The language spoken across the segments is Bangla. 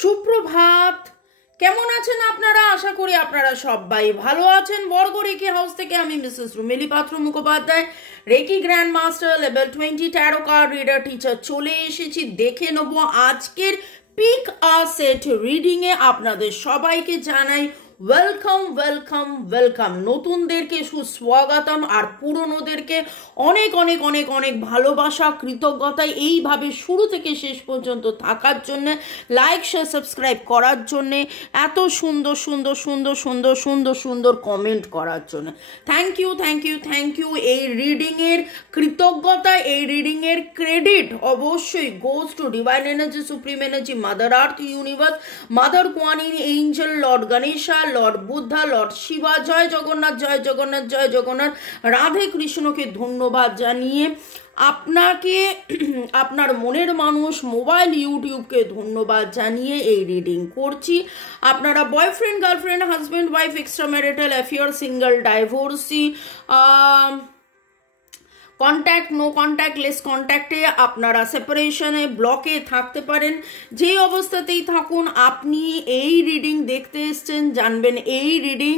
সুপ্রভাত। কেমন আছেন আপনারা? আশা করি আপনারা সবাই ভালো আছেন। বর্গ রেকি হাউস থেকে আমি Mrs Rumeli Patra Mukhopadhyay, reiki grand master level 20 tarot card reader teacher চলে এসেছি। দেখে নেব আজকের পিক আ সেট রিডিং এ। আপনাদের সবাইকে জানাই ওয়েলকাম ওয়েলকাম ওয়েলকাম। নতুনদেরকে সুস্বাগতম, আর পুরনোদেরকে অনেক অনেক অনেক অনেক ভালোবাসা, কৃতজ্ঞতা এইভাবে শুরু থেকে শেষ পর্যন্ত থাকার জন্যে, লাইক শেয়ার সাবস্ক্রাইব করার জন্যে, এত সুন্দর সুন্দর সুন্দর সুন্দর সুন্দর সুন্দর কমেন্ট করার জন্য thank you thank you thank you. এই রিডিংয়ের কৃতজ্ঞতা, এই রিডিংয়ের ক্রেডিট অবশ্যই goes to divine energy, supreme energy, mother earth, universe, mother Kuan Yin, angel, Lord Ganesha, Lord Buddha, Lord Shiva. জয় জগন্নাথ, জয় জগন্নাথ, জয় জগন্নাথ। রাধে কৃষ্ণকে ধন্যবাদ জানিয়ে আপনাকে, আপনার মনের মানুষ মোবাইল ইউটিউবকে ধন্যবাদ জানিয়ে এই রিডিং করছি। আপনারা boyfriend, girlfriend, husband, wife, extra marital affair, single, divorcee, contact, no contact, less কন্ট্যাক্টে, আপনারা সেপারেশনে, ব্লকে থাকতে পারেন। যেই অবস্থাতেই থাকুন, আপনি এই রিডিং দেখতে এসছেন, জানবেন এই রিডিং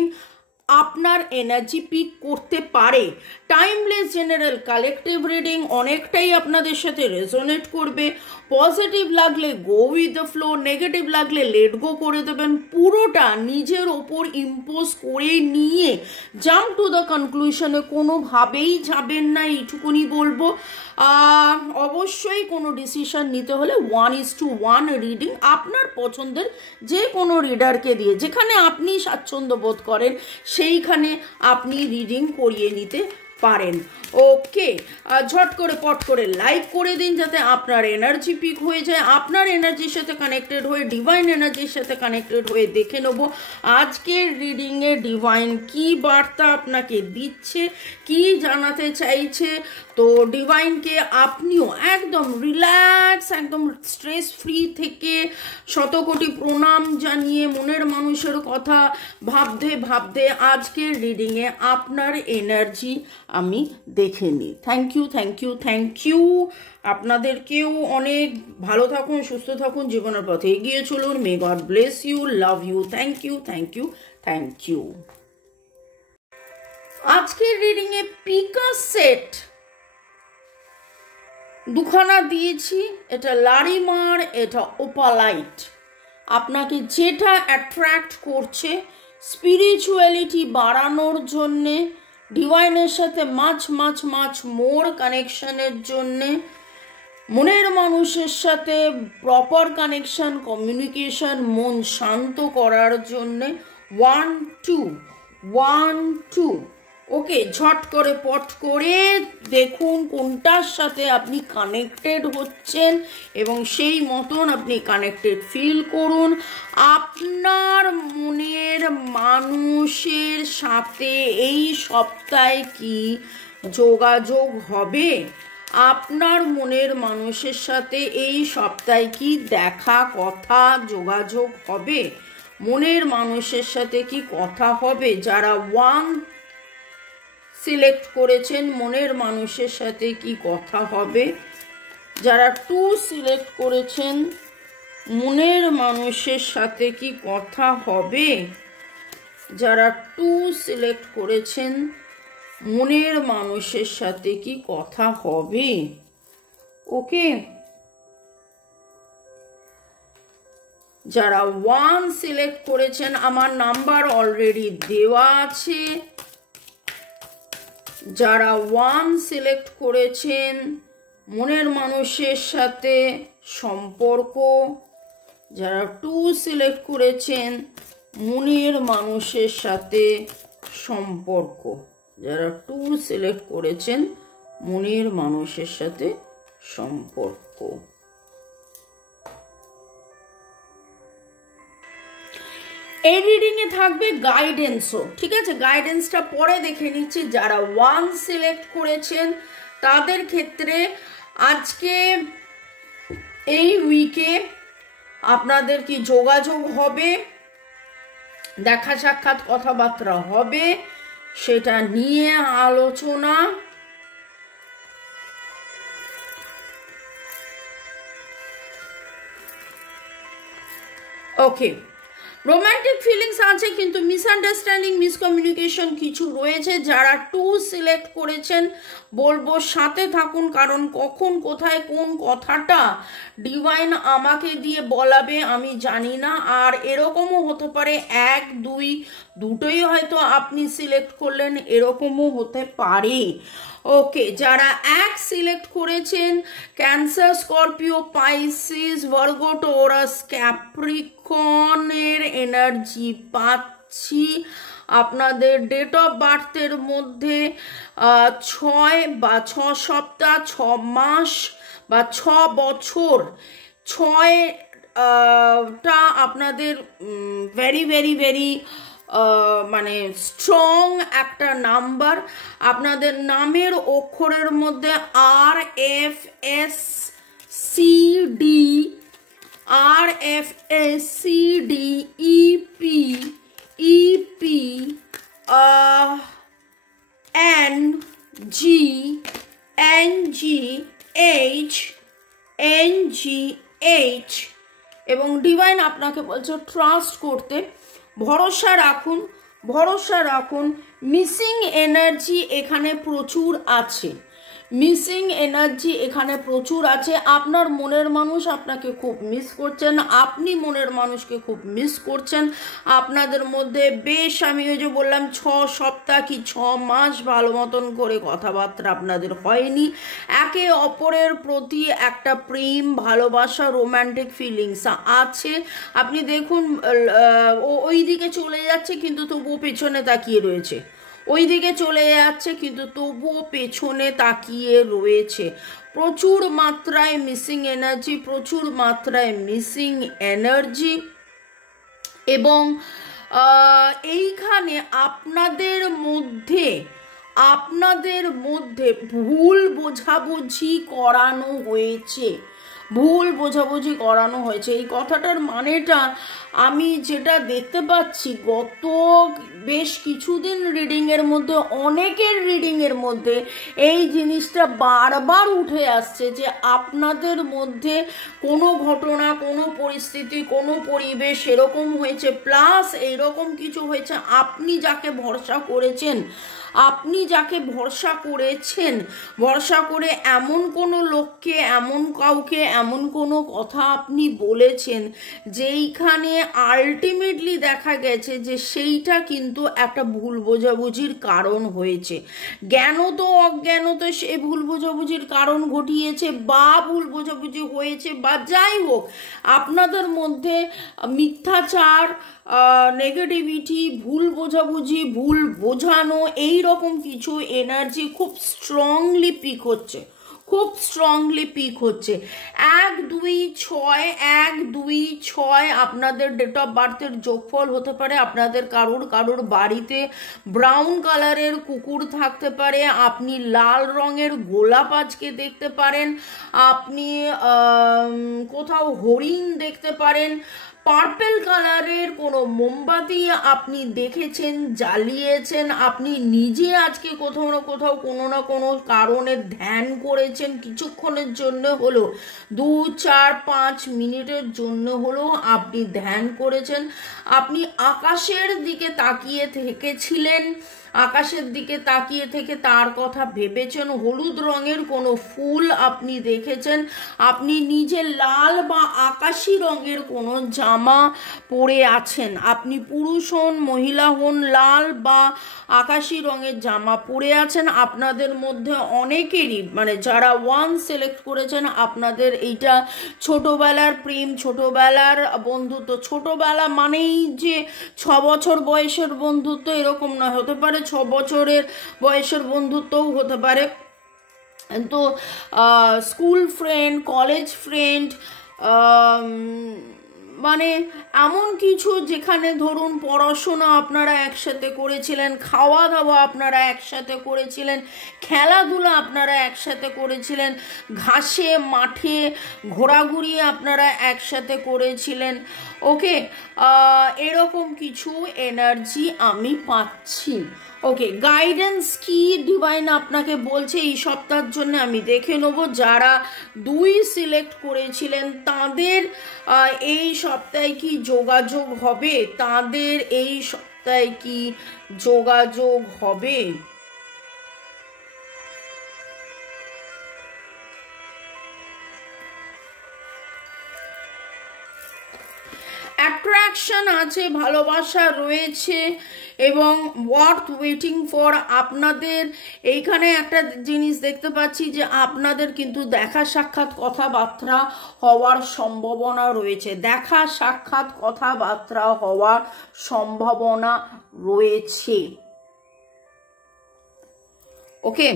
আপনার এনার্জি পিক করতে পারে। টাইমলেস জেনারেল কালেকটিভ রিডিং, অনেকটাই আপনাদের সাথে রেজোনেট করবে। পজিটিভ লাগলে go with the flow, negative লাগলে লেট গো করে দেবেন। পুরোটা নিজের ওপর ইম্পোজ করে নিয়ে জাম্প টু দ্য কনক্লুশনে কোনোভাবেই যাবেন না, এইটুকুনি বলবো। অবশ্যই কোনো ডিসিশন নিতে হলে 1:1 রিডিং আপনার পছন্দের যে কোনো রিডারকে দিয়ে, যেখানে আপনি স্বাচ্ছন্দ্য বোধ করেন সেইখানে আপনি রিডিং করিয়ে নিতে পারেন। ওকে, ঝট করে পট করে লাইক করে দিন যাতে আপনার এনার্জি পিক হয়ে যায়। আপনার এনার্জির সাথে কানেক্টেড হয়ে, ডিভাইন এনার্জির সাথে কানেক্টেড হয়ে দেখে নেব আজকের রিডিংয়ে ডিভাইন কি বার্তা আপনাকে দিচ্ছে, কি জানাতে চাইছে। তো ডিভাইনকে আপনিও একদম রিল্যাক্স, একদম স্ট্রেস ফ্রি থেকে শতকোটি প্রণাম জানিয়ে মনের মানুষের কথা ভাবতে ভাবতে আজকের রিডিংয়ে আপনার এনার্জি আমি দেখে নিই। Thank you thank you thank you. আপনাদেরকেও অনেক ভালো থাকুন, সুস্থ থাকুন, জীবনের পথে এগিয়ে চলুন। May God bless you, love you, thank you thank you thank you. আজকের রিডিংয়ে পিকা সেট দুখানা দিয়েছি। এটা লারিমার, এটা ওপালাইট। আপনাকে যেটা অ্যাট্রাক্ট করছে স্পিরিচুয়ালিটি বাড়ানোর জন্যে, ডিভাইনের সাথে মাছ মোর কানেকশনের জন্যে, মনের মানুষের সাথে প্রপার কানেকশন, কমিউনিকেশন, মন শান্ত করার জন্যে 1-2 ওকে, ঝট করে পট করে দেখুন কোনটার সাথে আপনি কানেক্টেড হচ্ছেন এবং সেই মতন আপনি কানেক্টেড ফিল করুন। আপনার মনের মানুষের সাথে এই সপ্তাহে কি যোগাযোগ হবে? আপনার মনের মানুষের সাথে এই সপ্তাহে কি দেখা, কথা, যোগাযোগ হবে? মনের মানুষের সাথে কি কথা হবে? যারা 1 সিলেক্ট করেছেন, মনের মানুষের সাথে কি কথা হবে? যারা 2 সিলেক্ট করেছেন, মনের মানুষের সাথে কি কথা হবে? যারা 2 সিলেক্ট করেছেন, মনের মানুষের সাথে কি কথা হবে? ওকে, যারা 1 সিলেক্ট করেছেন, আমার নাম্বার অলরেডি দেওয়া আছে। যারা 1 সিলেক্ট করেছেন, মনের মানুষের সাথে সম্পর্ক। যারা 2 সিলেক্ট করেছেন, মনের মানুষের সাথে সম্পর্ক। যারা 2 সিলেক্ট করেছেন, মনের মানুষের সাথে সম্পর্ক। এই রিডিংয়ে থাকবে গাইডেন্সও, ঠিক আছে? গাইডেন্সটা পরে দেখে নিচ্ছি। যারা 1 সিলেক্ট করেছেন তাদের ক্ষেত্রে আজকে এই উইকে আপনাদের কি যোগাযোগ হবে, দেখা সাক্ষাৎ, কথাবার্তা হবে, সেটা নিয়ে আলোচনা। ওকে, রোম্যান্টিক ফিলিংস আছে, কিন্তু মিসআন্ডারস্ট্যান্ডিং, মিসকমিউনিকেশন কিছু রয়েছে। যারা 2 সিলেক্ট করেছেন বলবো সাথে থাকুন, কারণ কখন কোথায় কোন কথাটা ডিভাইন আমাকে দিয়ে বলাবে আমি জানি না। আর এরকমও হতে পারে 1, 2 দুটোই হয়তো আপনি সিলেক্ট করলেন, এরকমও হতে পারে। ওকে, যারা 1 সিলেক্ট করেছেন, cancer, Scorpio, Pisces, Virgo, Taurus, ক্যাপ্রিকনের এনার্জি পাচ্ছি। আপনাদের ডেট অফ বার্থের মধ্যে 6 বা 6 সপ্তাহ, 6 মাস বা 6 বছর, 6টা আপনাদের ভেরি ভেরি ভেরি মানে স্ট্রং একটা নাম্বার। আপনাদের নামের অক্ষরের মধ্যে RFSCD, RFSCD, EP, EP, NG, NGH, NGH, এবং ডিভাইন আপনাকে বলছে ট্রাস্ট করতে, ভরসা রাখুন, ভরসা রাখুন। মিসিং এনার্জি এখানে প্রচুর আছে, মিসিং এনার্জি এখানে প্রচুর আছে। আপনার মনের মানুষ আপনাকে খুব মিস করছেন, আপনি মনের মানুষকে খুব মিস করছেন। আপনাদের মধ্যে বেশ, আমি ওই যে বললাম 6 সপ্তাহ কি 6 মাস ভালো মতন করে কথাবার্তা আপনাদের হয়নি। একে অপরের প্রতি একটা প্রেম, ভালোবাসা, রোম্যান্টিক ফিলিংস আছে। আপনি দেখুন ওই দিকে চলে যাচ্ছে কিন্তু তবুও পেছনে তাকিয়ে রয়েছে, ওই দিকে চলে যাচ্ছে কিন্তু তবুও পেছনে তাকিয়ে রয়েছে। প্রচুর মাত্রায় মিসিং এনার্জি, প্রচুর মাত্রায় মিসিং এনার্জি। এবং এইখানে আপনাদের মধ্যে ভুল বোঝাবুঝি করানো হয়েছে, ভুল বোঝাবুঝি করানো হয়েছে। এই কথাটার মানেটা আমি যেটা দেখতে পাচ্ছি গত বেশ কিছুদিন রিডিংয়ের মধ্যে, অনেকের রিডিংয়ের মধ্যে এই জিনিসটা বারবার উঠে আসছে যে আপনাদের মধ্যে কোনো ঘটনা, কোনো পরিস্থিতি, কোনো পরিবেশ এরকম হয়েছে, প্লাস এইরকম কিছু হয়েছে আপনি যাকে ভরসা করেছেন, আপনি যাকে ভরসা করেছেন, ভরসা করে এমন কোনো লোককে, এমন কাউকে, এমন কোনো কথা আপনি বলেছেন যেইখানে আলটিমেটলি দেখা গেছে যে সেইটা কিন্তু একটা ভুল বোঝাবুঝির কারণ হয়েছে। জ্ঞানত অজ্ঞানত সে ভুল বোঝাবুঝির কারণ ঘটিয়েছে, বা ভুল বোঝাবুঝি হয়েছে, বা যাই হোক আপনাদের মধ্যে মিথ্যাচার, নেগেটিভিটি, ভুল বোঝাবুঝি, ভুল বোঝানো, এই রকম কিছু এনার্জি খুব স্ট্রংলি পিক হচ্ছে, খুব স্ট্রংলি পিক হচ্ছে। 1, 2, 6, 1, 2, 6 আপনাদের ডেট অফ বার্থের যোগফল হতে পারে। আপনাদের কারোর বাড়িতে ব্রাউন কালারের কুকুর থাকতে পারে, আপনি লাল রঙের গোলাপ আজকে দেখতে পারেন, আপনি কোথাও হরিণ দেখতে পারেন, পার্পেল কালারের কোনো মোমবাতি আপনি দেখেছেন, জ্বালিয়েছেন, আপনি নিজে আজকে কোথাও না কোথাও কোনো না কোনো কারণে ধ্যান করেছেন, কিছুক্ষণের জন্য হলো, 2, 4, 5 মিনিটের জন্য হলো আপনি ধ্যান করেছেন। আপনি আকাশের দিকে তাকিয়ে থেকেছিলেন, আকাশের দিকে তাকিয়ে থেকে তার কথা ভেবেছেন, হলুদ রঙের কোনো ফুল আপনি দেখেছেন, আপনি নিজে লাল বা আকাশি রঙের কোনো জামা পরে আছেন, আপনি পুরুষ হন মহিলা হন, লাল বা আকাশি রঙের জামা পরে আছেন। আপনাদের মধ্যে অনেকেরই, মানে যারা 1 সিলেক্ট করেছেন, আপনাদের এইটা ছোটবেলার প্রেম, ছোটবেলার বন্ধুত্ব। ছোটবেলা মানেই যে 6 বছর বয়সের বন্ধুত্ব এরকম নয়, হতে পারে 6 বছরের বয়সের বন্ধুত্বও হতে পারে। তো স্কুল ফ্রেন্ড, কলেজ ফ্রেন্ড, মানে এমন কিছু যেখানে ধরুন পড়াশোনা আপনারা একসাথে করেছিলেন, খাওয়া দাওয়া আপনারা একসাথে করেছিলেন, খেলাধুলা আপনারা একসাথে করেছিলেন, ঘাসে মাঠে ঘোরাঘুরি আপনারা একসাথে করেছিলেন। ওকে, এরকম কিছু এনার্জি আমি পাচ্ছি। ওকে, গাইডেন্স কি ডিভাইন আপনাকে বলছে এই সপ্তাহের জন্য আমি দেখে নেব। যারা 2 সিলেক্ট করেছিলেন তাদের এই সপ্তাহে কি যোগাযোগ হবে, তাদের এই সপ্তাহে কি যোগাযোগ হবে। অ্যাট্রাকশন আছে, ভালোবাসা রয়েছে এবং ওয়ার্থ ওয়েটিং ফর। আপনাদের এইখানে একটা জিনিস দেখতে পাচ্ছি যে আপনাদের কিন্তু দেখা সাক্ষাৎ কথাবার্তা হওয়ার সম্ভাবনা রয়েছে, দেখা সাক্ষাৎ কথাবার্তা হওয়ার সম্ভাবনা রয়েছে। Okay,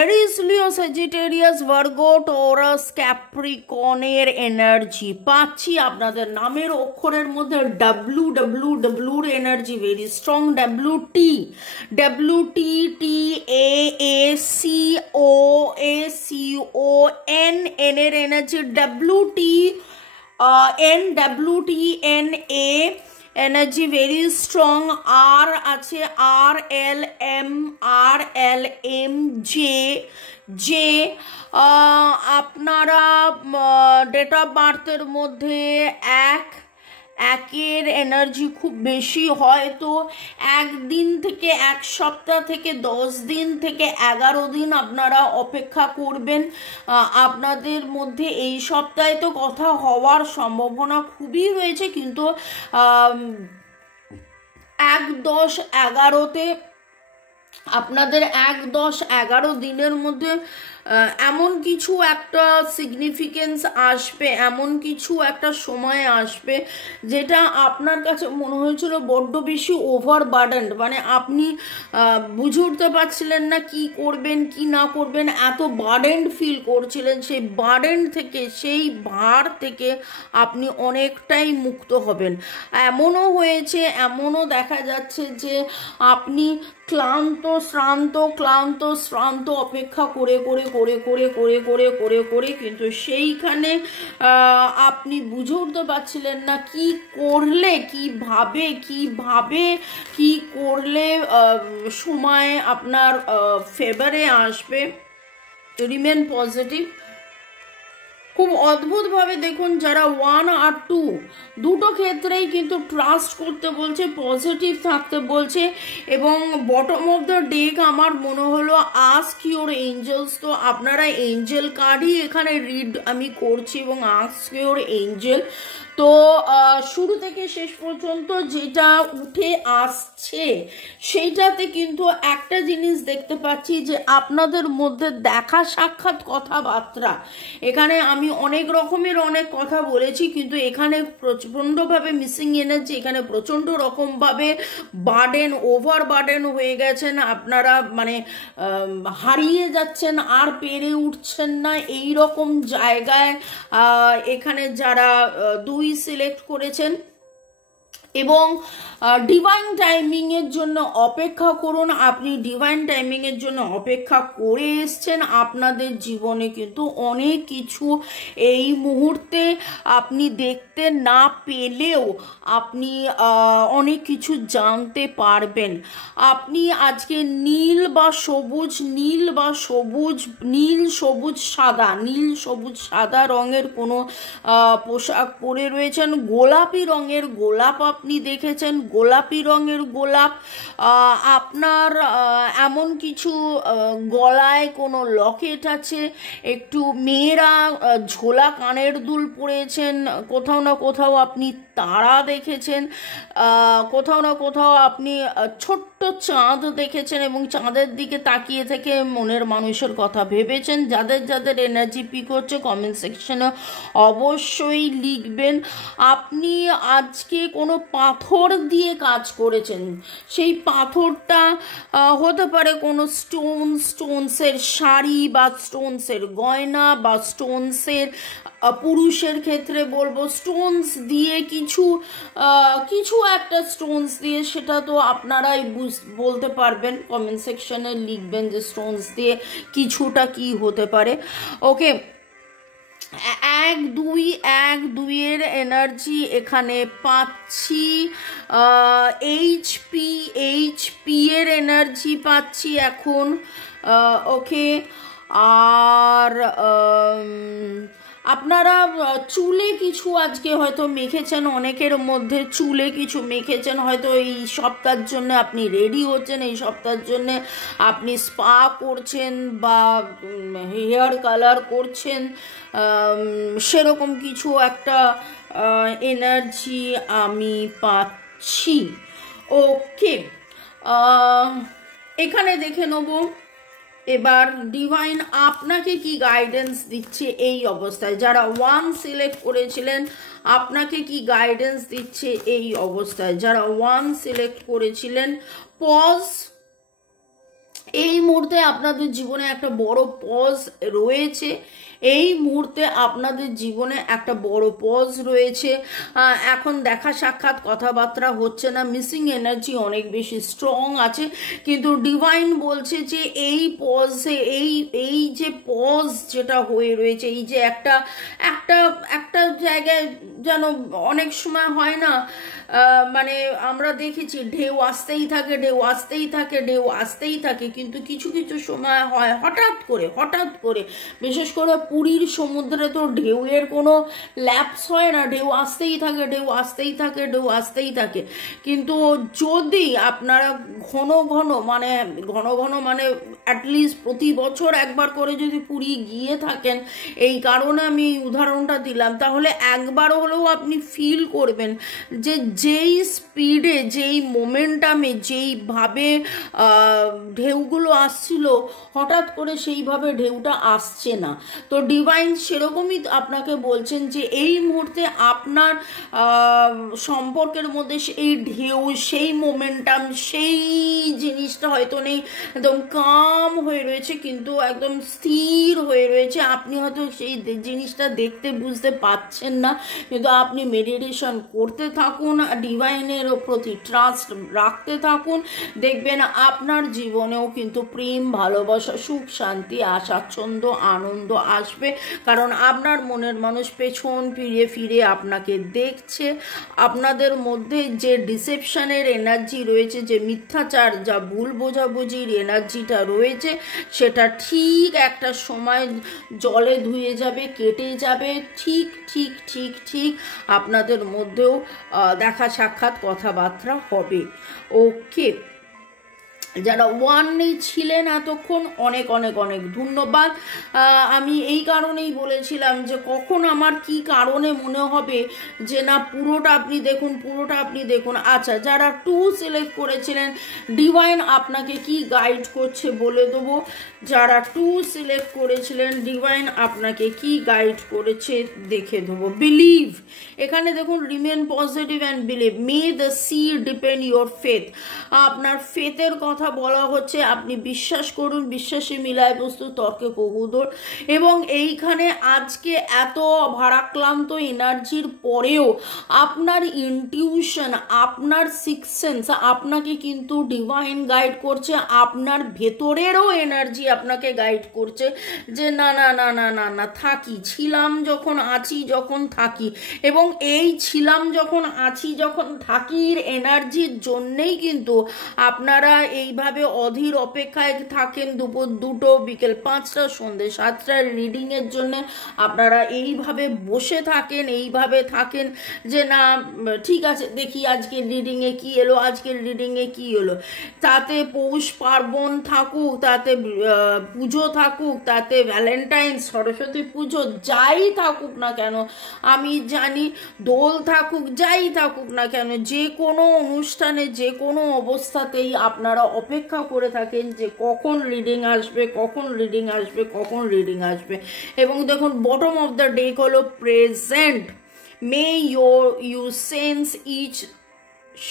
Aries, Leo, Sagittarius, Virgo, Taurus, ক্যাপ্রিকনের এনার্জি পাচ্ছি। আপনাদের নামের অক্ষরের মধ্যে ডাব্লু ডাব্লু ডাব্লুর energy very strong. W T, W T, T A A C O, A C O N, N এর energy W T N, W T N A energy very strong. আর আছে R L M, R L M J, যে আপনারা ডেট অফ বার্থের মধ্যে একের এনার্জি খুব বেশি, হয়তো 1 দিন থেকে 1 সপ্তাহ থেকে 10 দিন থেকে 11 দিন আপনারা অপেক্ষা করবেন। আপনাদের মধ্যে এই সপ্তাহে তো কথা হওয়ার সম্ভাবনা খুবই রয়েছে, কিন্তু 1, 10, 11তে আপনাদের 1, 10, 11 দিনের মধ্যে এমন কিছু একটা সিগনিফিকেন্স আসবে, এমন কিছু একটা সময় আসবে যেটা আপনার কাছে মনে হয়েছিল বড্ড বেশি ওভারবার্ডেন্ড, মানে আপনি বুঝে উঠতে পারছিলেন না কি করবেন কি না করবেন, এত বার্ডেন্ড ফিল করছিলেন। সেই বার্ডেন্ড থেকে, সেই ভার থেকে আপনি অনেকটাই মুক্ত হবেন। এমনও হয়েছে, এমনও দেখা যাচ্ছে যে আপনি ক্লান্ত শ্রান্ত অপেক্ষা করে করে করে করে করে করে করে করে কিন্তু সেইখানে আপনি বুঝে উঠতে পারছিলেন না কি করলে, কিভাবে কি করলে সময় আপনার ফেভারে আসবে। Remain positive. খুব অদ্ভুতভাবে দেখুন, যারা 1 আর 2 দুটো ক্ষেত্রেই কিন্তু ট্রাস্ট করতে বলছে, পজিটিভ থাকতে বলছে। এবং বটম অফ দ্য ডেক আমার মনে হলো আস্ক ইউর এঞ্জেলস। তো আপনারা এঞ্জেল কার্ডই এখানে রিড আমি করছি এবং আস্ক ইউর এঞ্জেল। তো শুরু থেকে শেষ পর্যন্ত যেটা উঠে আসছে সেইটাতে কিন্তু একটা জিনিস দেখতে পাচ্ছি যে আপনাদের মধ্যে দেখা সাক্ষাৎ কথাবার্তা, এখানে আমি অনেক রকমের অনেক কথা বলেছি, কিন্তু এখানে প্রচণ্ডভাবে মিসিং এনার্জি, এখানে প্রচণ্ড রকমভাবে ওভার বার্ডেন হয়ে গেছেন আপনারা, মানে হারিয়ে যাচ্ছেন, আর পেরে উঠছেন না এই রকম জায়গায় এখানে যারা 2 সিলেক্ট করেছেন। এবং ডিভাইন টাইমিংয়ের জন্য অপেক্ষা করুন। আপনি ডিভাইন টাইমিংয়ের জন্য অপেক্ষা করে এসছেন। আপনাদের জীবনে কিন্তু অনেক কিছু এই মুহূর্তে আপনি দেখতে না পেলেও আপনি অনেক কিছু জানতে পারবেন। আপনি আজকে নীল সবুজ সাদা রঙের কোনো পোশাক পরে রয়েছেন। গোলাপি রঙের গোলাপ আপনি দেখেছেন, গোলাপি রঙের গোলাপ। আপনার এমন কিছু গলায় কোনো লকেট আছে, একটু মেয়েরা ঝোলা কানের দুল পরেছেন, কোথাও না কোথাও আপনি তারা দেখেছেন, কোথাও না কোথাও আপনি ছোট্ট চাঁদ দেখেছেন এবং চাঁদের দিকে তাকিয়ে থেকে মনের মানুষের কথা ভেবেছেন। যাদের যাদের এনার্জি পিক হচ্ছে কমেন্ট সেকশনে অবশ্যই লিখবেন। আপনি আজকে কোনো পাথর দিয়ে কাজ করেছেন, সেই পাথরটা হতে পারে কোনো স্টোনসের শাড়ি বা স্টোনসের গয়না বা স্টোনসের, পুরুষের ক্ষেত্রে বলবো স্টোনস দিয়ে কিছু একটা স্টোনস দিয়ে, সেটা তো আপনারাই বলতে পারবেন, কমেন্ট সেকশনে লিখবেন যে স্টোনস দিয়ে কিছুটা কি হতে পারে। ওকে, এক দুইয়ের এনার্জি এখানে পাচ্ছি। এইচপি এর এনার্জি পাচ্ছি এখন। ওকে, আর আপনারা চুলে কিছু আজকে হয়তো মেখেছেন, অনেকের মধ্যে চুলে কিছু মেখেছেন, হয়তো এই সপ্তাহের জন্য আপনি রেডি হচ্ছেন, এই সপ্তাহের জন্য আপনি স্পা করছেন বা হেয়ার কালার করছেন, সেরকম কিছু একটা এনার্জি আমি পাচ্ছি। ওকে, এখানে দেখে নেব এবার ডিভাইন আপনাকে কি গাইডেন্স দিচ্ছে এই অবস্থায়। যারা 1 সিলেক্ট করেছিলেন আপনাকে কি গাইডেন্স দিচ্ছে এই অবস্থায়। যারা 1 সিলেক্ট করেছিলেন, পজ। এই মুহূর্তে আপনাদের জীবনে একটা বড় পজ রয়েছে। এই মুহূর্তে আপনাদের জীবনে একটা বড় পজ রয়েছে। এখন দেখা সাক্ষাৎ কথাবার্তা হচ্ছে না, মিসিং এনার্জি অনেক বেশি স্ট্রং আছে, কিন্তু ডিভাইন বলছে যে এই পজে এই যে পজ যেটা হয়ে রয়েছে, এই যে একটা একটা একটা জায়গায় যেন অনেক সময় হয় না, মানে আমরা দেখেছি ঢেউ আসতেই থাকে, ঢেউ আসতেই থাকে, ঢেউ আসতেই থাকে, কিন্তু কিছু কিছু সময় হয় হঠাৎ করে, বিশেষ করে পুরীর সমুদ্রে তো ঢেউয়ের কোনো ল্যাপস হয় না, ঢেউ আসতেই থাকে, ঢেউ আসতেই থাকে, ঢেউ আসতেই থাকে। কিন্তু যদি আপনারা ঘন ঘন মানে অ্যাটলিস্ট প্রতি বছর একবার করে যদি পুরী গিয়ে থাকেন, এই কারণে আমি উদাহরণটা দিলাম, তাহলে একবার হলেও আপনি ফিল করবেন যে যেই স্পিডে, যেই মোমেন্টামে, যেইভাবে ঢেউগুলো আসছিল, হঠাৎ করে সেইভাবে ঢেউটা আসছে না। তো ডিভাইন সেরকমই আপনাকে বলছেন যে এই মুহূর্তে আপনার সম্পর্কের মধ্যে সেই ঢেউ, সেই মোমেন্টাম, সেই জিনিসটা হয়তো নেই, একদম কাম হয়ে রয়েছে, কিন্তু একদম স্থির হয়ে রয়েছে। আপনি হয়তো সেই জিনিসটা দেখতে বুঝতে পাচ্ছেন না, কিন্তু আপনি মেডিটেশন করতে থাকুন, ডিভাইনের প্রতি ট্রাস্ট রাখতে থাকুন, দেখবেন আপনার জীবনেও কিন্তু প্রেম, ভালোবাসা, সুখ, শান্তি, স্বাচ্ছন্দ্য, আনন্দ আসবে। কারণ আপনার মনের মানুষ পেছন ফিরে আপনাকে দেখছে। আপনাদের মধ্যে যে ডিসেপশনের এনার্জি রয়েছে, যে মিথ্যাচার, যা ভুল বোঝাবুঝির এনার্জিটা রয়েছে, সেটা ঠিক একটা সময় জলে ধুয়ে যাবে, কেটে যাবে। ঠিক ঠিক ঠিক ঠিক আপনাদের মধ্যেও দেখা সাক্ষাৎ কথাবার্তা হবে। ওকে, যারা 1 ছিলেন এতক্ষণ অনেক অনেক অনেক ধন্যবাদ। আমি এই কারণেই বলেছিলাম যে কখন আমার কি কারণে মনে হবে যে না পুরোটা আপনি দেখুন। আচ্ছা, যারা 2 সিলেক্ট করেছিলেন, ডিভাইন আপনাকে কি গাইড করছে বলে দেবো। যারা 2 সিলেক্ট করেছিলেন, ডিভাইন আপনাকে কি গাইড করেছে দেখে দেবো। বিলিভ, এখানে দেখুন remain positive and believe, May the sea depend your faith. আপনার ফেথের কথা বলা হচ্ছে, আপনি বিশ্বাস করুন, বিশ্বাসে মিলায় বস্তু, তর্কে বহুদূর। এবং এইখানে আজকে এত ভারাক্রান্ত এনার্জির পরেও আপনার ইনটিউশন, আপনার সিক্স সেন্স আপনাকে কিন্তু ডিভাইন গাইড করছে। আপনার ভেতরেরও এনার্জি আপনাকে গাইড করছে যে না না না না না না থাকি, ছিলাম যখন, আছি যখন, থাকি। এবং এই ছিলাম যখন, আছি যখন, থাকির এনার্জির জন্যেই কিন্তু আপনারা এইভাবে অধীর অপেক্ষায় থাকেন। দুপুর 2টো, বিকেল 5টা, সন্ধ্যে 7টার রিডিংয়ের জন্য আপনারা এইভাবে বসে থাকেন, এইভাবে থাকেন যে না ঠিক আছে দেখি আজকের রিডিংয়ে কি এলো, তাতে পৌষ পার্বণ থাকুক, তাতে পুজো থাকুক, তাতে ভ্যালেন্টাইন্স, সরস্বতী পুজো, যাই থাকুক না কেন, আমি জানি দোল থাকুক, যাই থাকুক না কেন, যে কোনো অনুষ্ঠানে, যে কোনো অবস্থাতেই আপনারা অপেক্ষা করে থাকেন যে কখন রিডিং আসবে। এবং দেখুন বটম অফ দ্য ডেক হলো present. May you sense each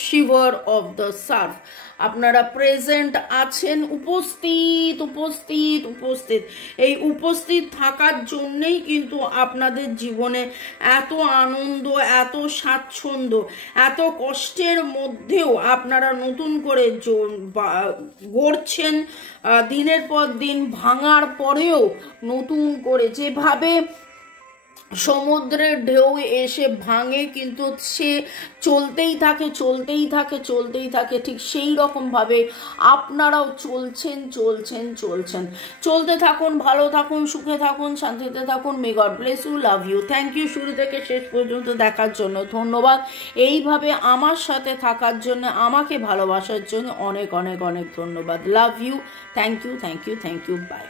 shiver of the surf. আপনারা প্রেজেন্ট আছেন, উপস্থিত। এই উপস্থিত থাকার জন্যেই কিন্তু আপনাদের জীবনে এত আনন্দ, এত স্বাচ্ছন্দ্য, এত কষ্টের মধ্যেও আপনারা নতুন করে গড়ছেন। দিনের পর দিন ভাঙার পরেও নতুন করে যেভাবে সমুদ্রের ঢেউ এসে ভাঙে, কিন্তু সে চলতেই থাকে চলতেই থাকে চলতেই থাকে। ঠিক সেই রকমভাবে আপনারাও চলছেন চলছেন চলছেন, চলতে থাকুন, ভালো থাকুন, সুখে থাকুন, শান্তিতে থাকুন। May God bless you, love you, thank you শুরু থেকে শেষ পর্যন্ত দেখার জন্য ধন্যবাদ। এইভাবে আমার সাথে থাকার জন্য, আমাকে ভালোবাসার জন্য অনেক অনেক অনেক ধন্যবাদ। Love you, thank you, thank you, thank you, by.